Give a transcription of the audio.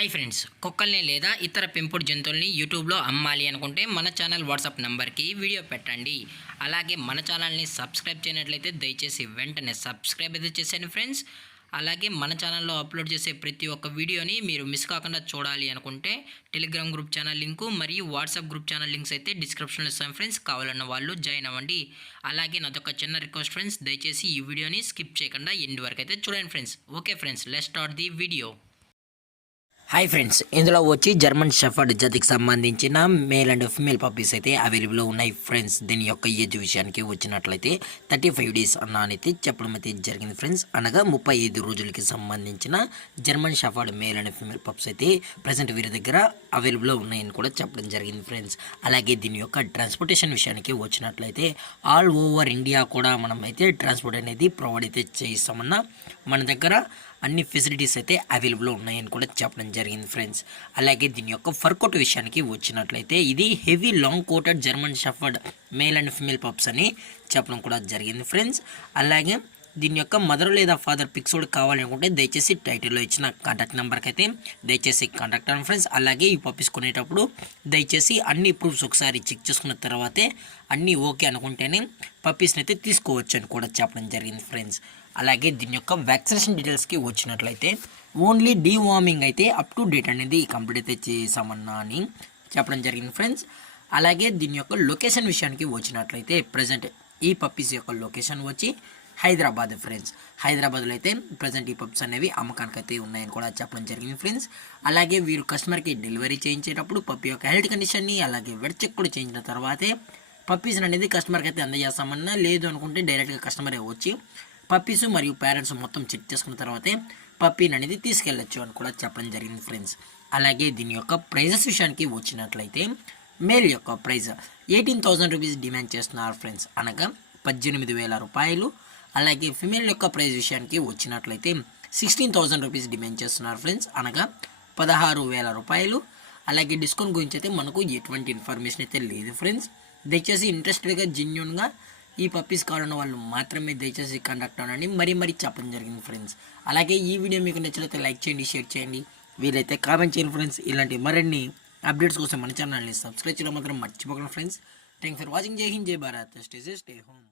Hi friends, కుక్కల్ని లేదా ఇతర పెంపుడు జంతువుల్ని యూట్యూబ్లో అమ్మాలి అనుకుంటే మన ఛానల్ వాట్సాప్ నెంబర్కి వీడియో పెట్టండి. అలాగే మన ఛానల్ని సబ్స్క్రైబ్ చేయనట్లయితే దయచేసి వెంటనే సబ్స్క్రైబ్ అయితే చేసేయండి ఫ్రెండ్స్. అలాగే మన ఛానల్లో అప్లోడ్ చేసే ప్రతి ఒక్క వీడియోని మీరు మిస్ కాకుండా చూడాలి అనుకుంటే టెలిగ్రామ్ గ్రూప్ ఛానల్ లింకు మరియు వాట్సాప్ గ్రూప్ ఛానల్ లింక్స్ అయితే డిస్క్రిప్షన్లో ఇస్తాను ఫ్రెండ్స్. కావాలన్న వాళ్ళు జాయిన్ అవ్వండి. అలాగే నాదొక చిన్న రిక్వెస్ట్ ఫ్రెండ్స్, దయచేసి ఈ వీడియోని స్కిప్ చేయకుండా ఎండ్ వరకు అయితే చూడండి friends. Okay friends, let's start the video. Hi friends, ఇందులో వచ్చి జర్మన్ షెఫర్డ్ జాతికి సంబంధించిన మేల్ అండ్ ఫిమేల్ పప్పీస్ అయితే అవైలబుల్లో ఉన్నాయి ఫ్రెండ్స్. దీని యొక్క ఏజ్ విషయానికి వచ్చినట్లయితే 35 డేస్ అయితే చెప్పడం అయితే జరిగింది ఫ్రెండ్స్. అనగా 35 రోజులకి సంబంధించిన German shepherd male and female pups అయితే ప్రజెంట్ వీరి దగ్గర అవైలబుల్లో ఉన్నాయని కూడా చెప్పడం జరిగింది ఫ్రెండ్స్. అలాగే దీని యొక్క ట్రాన్స్పోర్టేషన్ విషయానికి వచ్చినట్లయితే ఆల్ ఓవర్ ఇండియా కూడా మనం అయితే ట్రాన్స్పోర్ట్ అనేది ప్రొవైడ్ అయితే చేస్తామన్నా మన దగ్గర అన్ని ఫెసిలిటీస్ అయితే అవైలబుల్లో ఉన్నాయని కూడా చెప్పడం జరిగింది ఫ్రెండ్స్. అలాగే దీని యొక్క ఫర్ కోట్ విషయానికి వచ్చినట్లయితే ఇది heavy long coated German shepherd male and female pups అని చెప్పడం కూడా జరిగింది ఫ్రెండ్స్. అలాగే దీని యొక్క మదర్ లేదా ఫాదర్ పిక్స్ కూడా కావాలనుకుంటే దయచేసి టైటిల్లో ఇచ్చిన కాంటాక్ట్ నెంబర్కి అయితే దయచేసి కాంటాక్ట్ అవ్వండి ఫ్రెండ్స్. అలాగే ఈ పప్పీస్ కొనేటప్పుడు దయచేసి అన్ని ప్రూఫ్స్ ఒకసారి చెక్ చేసుకున్న తర్వాతే అన్నీ ఓకే అనుకుంటేనే పప్పీస్ని అయితే తీసుకోవచ్చు అని కూడా చెప్పడం జరిగింది ఫ్రెండ్స్. అలాగే దీని యొక్క వ్యాక్సినేషన్ డీటెయిల్స్కి వచ్చినట్లయితే ఓన్లీ డీవార్మింగ్ అయితే అప్ టు డేట్ అనేది కంప్లీట్ అయితే చేసామన్నా అని చెప్పడం జరిగింది ఫ్రెండ్స్. అలాగే దీని యొక్క లొకేషన్ విషయానికి వచ్చినట్లయితే ప్రజెంట్ ఈ పప్పీస్ యొక్క లొకేషన్ వచ్చి హైదరాబాద్ ఫ్రెండ్స్. హైదరాబాద్లో అయితే ప్రజెంట్ ఈ పప్స్ అనేవి అమ్మకానికి అయితే ఉన్నాయని కూడా చెప్పడం జరిగింది ఫ్రెండ్స్. అలాగే వీరు కస్టమర్కి డెలివరీ చేయించేటప్పుడు పప్పి యొక్క హెల్త్ కండిషన్ని అలాగే వెట్ చెక్ కూడా చేయించిన తర్వాతే పప్పీస్ అనేది కస్టమర్కి అయితే అందజేస్తామన్నా, లేదు అనుకుంటే డైరెక్ట్గా కస్టమరే వచ్చి పప్పీస్ మరియు పేరెంట్స్ మొత్తం చెక్ చేసుకున్న తర్వాతే పప్పీని అనేది తీసుకెళ్ళచ్చు అని కూడా చెప్పడం జరిగింది ఫ్రెండ్స్. అలాగే దీని యొక్క ప్రైజెస్ విషయానికి వచ్చినట్లయితే మేల్ యొక్క ప్రైజ్ 18,000 రూపీస్ డిమాండ్ చేస్తున్నారు ఫ్రెండ్స్, అనగా 18,000 రూపాయలు. అలాగే ఫిమేల్ యొక్క ప్రైజ్ విషయానికి వచ్చినట్లయితే 16,000 రూపీస్ డిమాండ్ చేస్తున్నారు ఫ్రెండ్స్, అనగా 16,000 రూపాయలు. అలాగే డిస్కౌంట్ గురించి అయితే మనకు ఎటువంటి ఇన్ఫర్మేషన్ అయితే లేదు ఫ్రెండ్స్. దయచేసి ఇంట్రెస్టెడ్గా జెన్యూన్గా ఈ పప్పీస్ కావాలన్న వాళ్ళు మాత్రమే దయచేసి కాంటాక్ట్ అవ్వండి మరీ చెప్పడం జరిగింది ఫ్రెండ్స్. అలాగే ఈ వీడియో మీకు నచ్చినట్లయితే లైక్ చేయండి, షేర్ చేయండి, వీలైతే కామెంట్ చేయండి ఫ్రెండ్స్. ఇలాంటి మరిన్ని అప్డేట్స్ కోసం మన ఛానల్ని సబ్స్క్రైబ్ చేయడం మాత్రం మర్చిపోకండి ఫ్రెండ్స్. Thanks for watching. జై హింద్, జై భారత్, స్టే హోమ్.